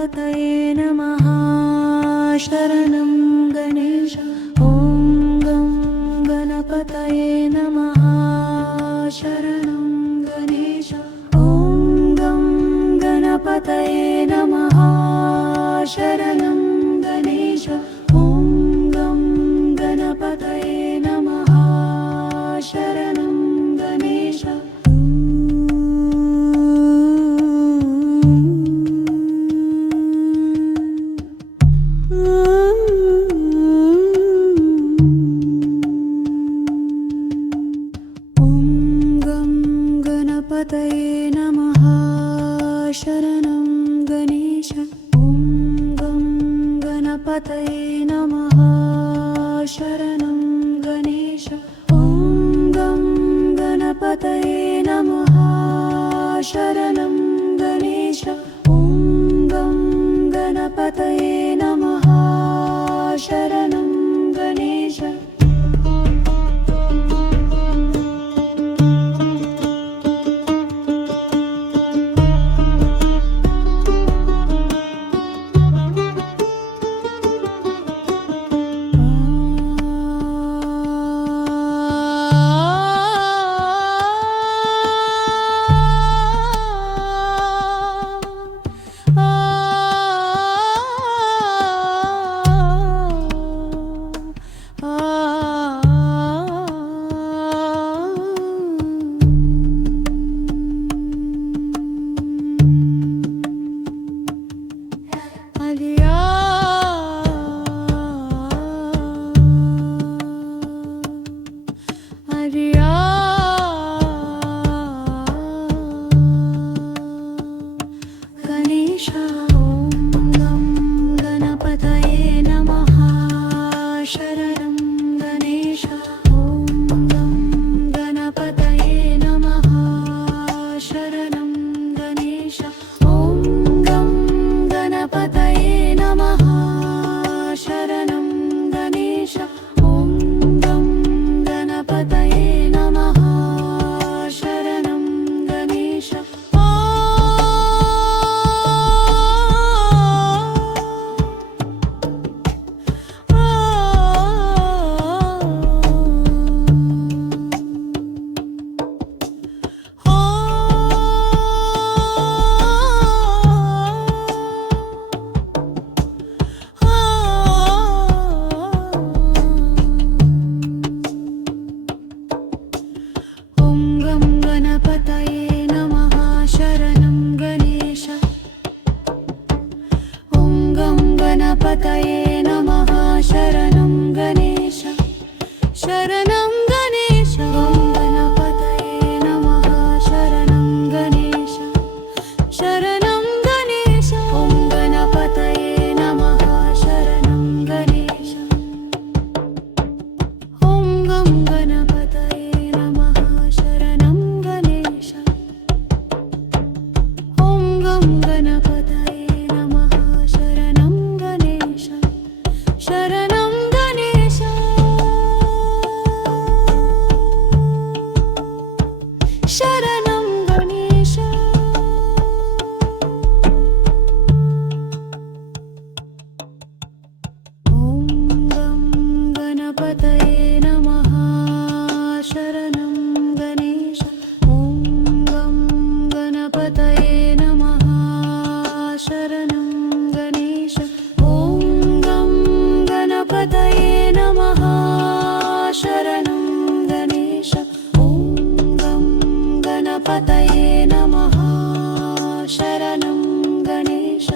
गणपतये नमः। शरणं गणेश। ॐ गं गणपतये नमः। शरणं गणेश। ॐ गं गणपतये नमः। शरणं गणेश। ॐ गं गणपतये नमः। शरणं गणेश। गणपतये नमः। शरणं गणेश। ॐ गं गणपतये नमः। शरणं गणेश। ॐ गं गणपतये नमः। शरणं गणेश। ॐ गं गणपतये नमः। शरणं गणेश। गणपतये नमः। शरणं गणेश। शरणं गणेश। ॐ गणपतये नमः। शरणं गणेश। शरणं गणेश। ॐ गणपतये नमः। शरणं गणेश। ॐ गं गणपतये नमः। शरणं गणेश। ॐ गं गणपतये नमः। शरणं गणेश। शरणं गणेश। शरणं गणेश। ॐ गं गणपतये नमः। शरणं गणेश। ॐ गं गणपतये नमः। शरणं गणेश। ॐ गं गणपतये नमः। शरणं गणेश। ॐ गं गणपतये नमः। शरणं गणेश।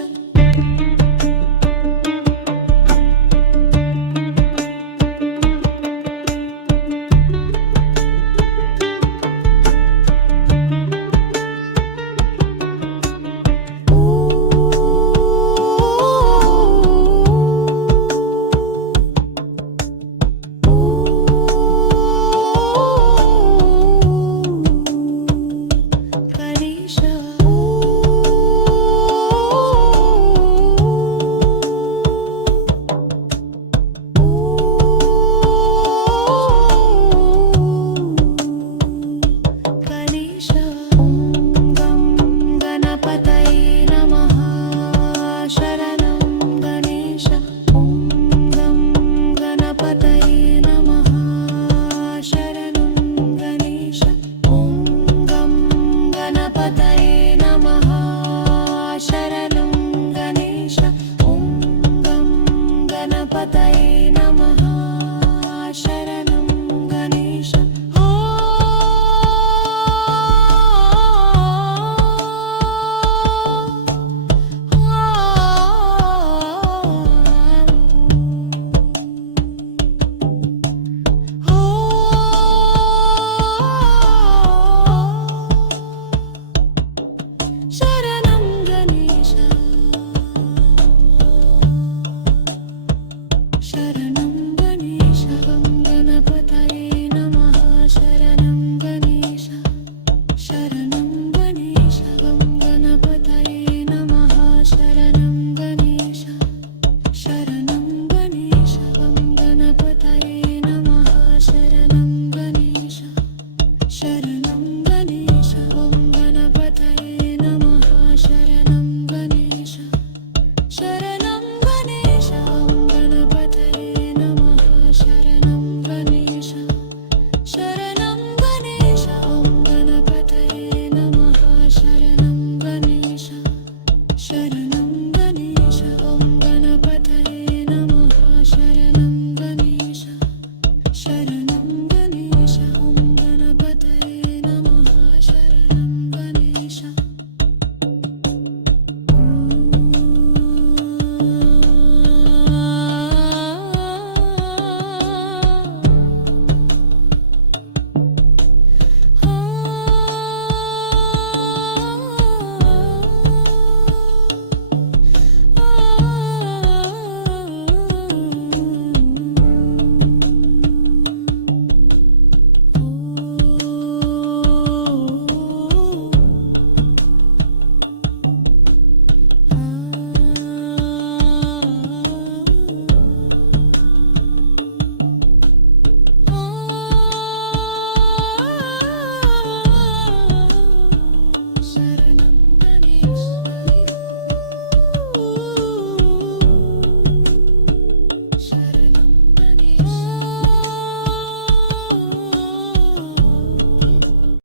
శరణం